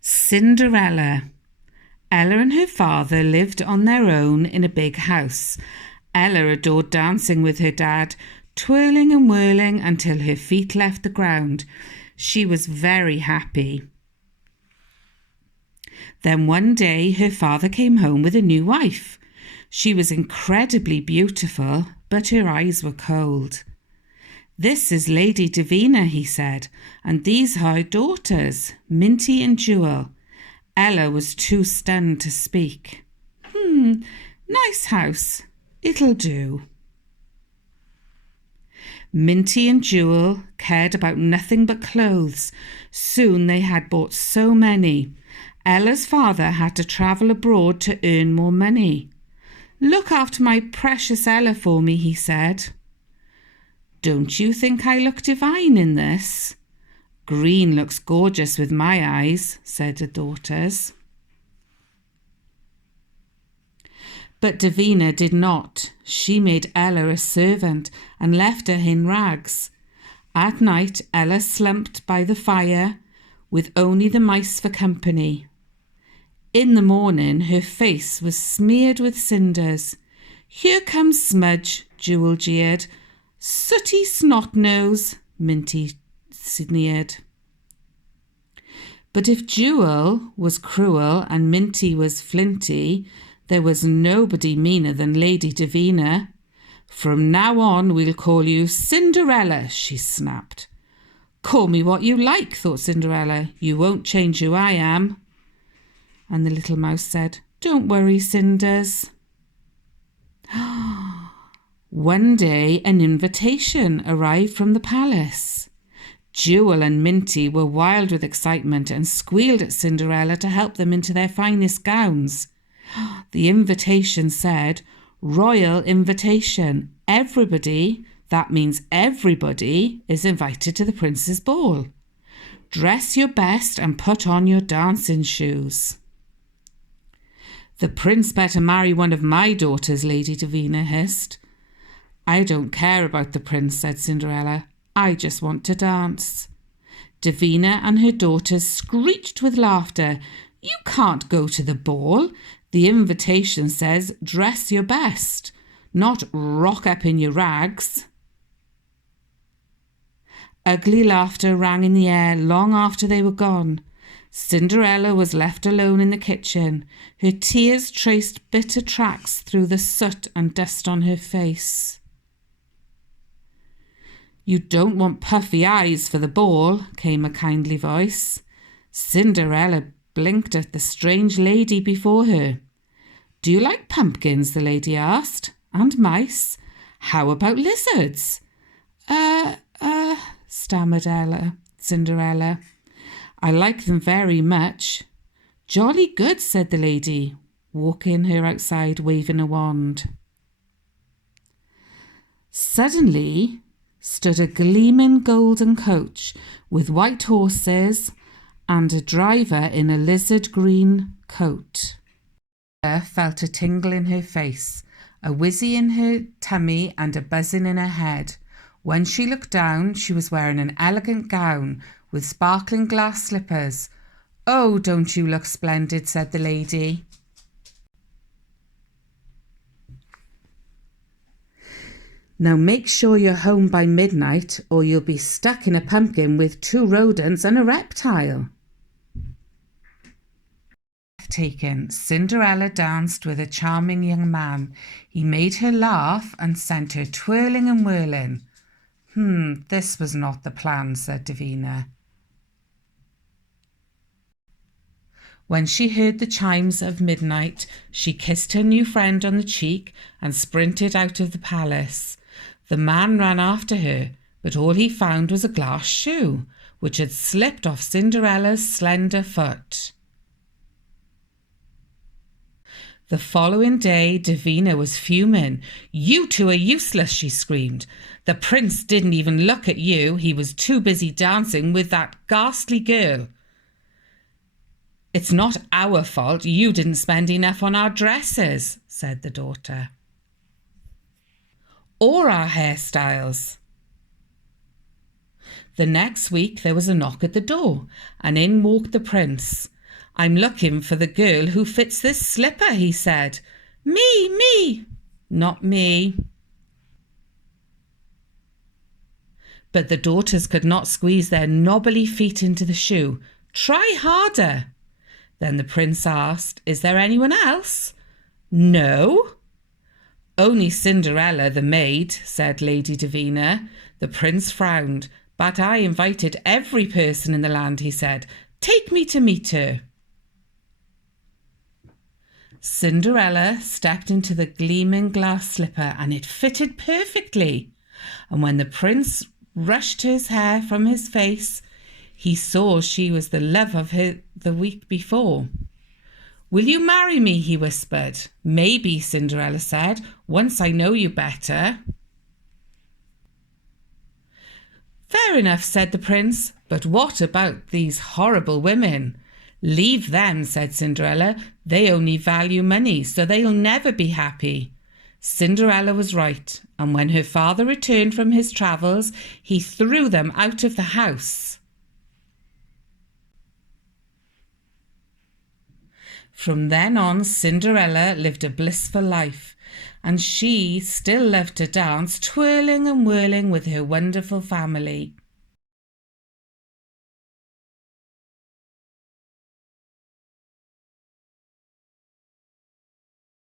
Cinderella. Ella and her father lived on their own in a big house. Ella adored dancing with her dad, twirling and whirling until her feet left the ground. She was very happy. Then one day her father came home with a new wife. She was incredibly beautiful, but her eyes were cold. "This is Lady Davina," he said, "and these are her daughters, Minty and Jewel." Ella was too stunned to speak. Nice house. It'll do." Minty and Jewel cared about nothing but clothes. Soon they had bought so many. Ella's father had to travel abroad to earn more money. "Look after my precious Ella for me," he said. "Don't you think I look divine in this?" "Green looks gorgeous with my eyes," said the daughters. But Davina did not. She made Ella a servant and left her in rags. At night, Ella slumped by the fire with only the mice for company. In the morning, her face was smeared with cinders. "Here comes Smudge," Jewel jeered. "Sooty snot-nose," Minty sneered. But if Jewel was cruel and Minty was flinty, there was nobody meaner than Lady Davina. "From now on we'll call you Cinderella," she snapped. "Call me what you like," thought Cinderella. "You won't change who I am." And the little mouse said, "Don't worry, Cinders." One day an invitation arrived from the palace. Jewel and Minty were wild with excitement and squealed at Cinderella to help them into their finest gowns. The invitation said, "Royal invitation. Everybody," that means everybody, "is invited to the prince's ball. Dress your best and put on your dancing shoes." "The prince better marry one of my daughters," Lady Davina hissed. "I don't care about the prince," said Cinderella. "I just want to dance." Davina and her daughters screeched with laughter. "You can't go to the ball. The invitation says dress your best, not rock up in your rags." Ugly laughter rang in the air long after they were gone. Cinderella was left alone in the kitchen. Her tears traced bitter tracks through the soot and dust on her face. "You don't want puffy eyes for the ball," came a kindly voice. Cinderella blinked at the strange lady before her. "Do you like pumpkins?" the lady asked. "And mice? How about lizards?" Stammered Cinderella. "I like them very much." "Jolly good," said the lady, walking her outside, waving a wand. Suddenly stood a gleaming golden coach with white horses and a driver in a lizard green coat. Ella felt a tingle in her face, a whizzy in her tummy and a buzzing in her head. When she looked down, she was wearing an elegant gown with sparkling glass slippers. "Oh, don't you look splendid," said the lady. "Now make sure you're home by midnight or you'll be stuck in a pumpkin with 2 rodents and a reptile." Taken, Cinderella danced with a charming young man. He made her laugh and sent her twirling and whirling. This was not the plan," said Davina. When she heard the chimes of midnight, she kissed her new friend on the cheek and sprinted out of the palace. The man ran after her, but all he found was a glass shoe, which had slipped off Cinderella's slender foot. The following day, Davina was fuming. "You two are useless," she screamed. "The prince didn't even look at you. He was too busy dancing with that ghastly girl. It's not our fault you didn't spend enough on our dresses," said the daughter. "Or our hairstyles." The next week there was a knock at the door, and in walked the prince. I'm looking for the girl who fits this slipper, he said. Me. Not me. But the daughters could not squeeze their knobbly feet into the shoe. Try harder. Then the prince asked, Is there anyone else? No. Only Cinderella the maid, said Lady Davina. The prince frowned. But I invited every person in the land, he said. Take me to meet her. Cinderella stepped into the gleaming glass slipper and it fitted perfectly. And when the prince rushed his hair from his face, he saw she was the love of the week before. Will you marry me? He whispered. Maybe, Cinderella said, once I know you better. Fair enough, said the prince, but what about these horrible women? Leave them, said Cinderella. They only value money, so they'll never be happy. Cinderella was right, and when her father returned from his travels, he threw them out of the house. From then on, Cinderella lived a blissful life, and she still loved to dance, twirling and whirling with her wonderful family.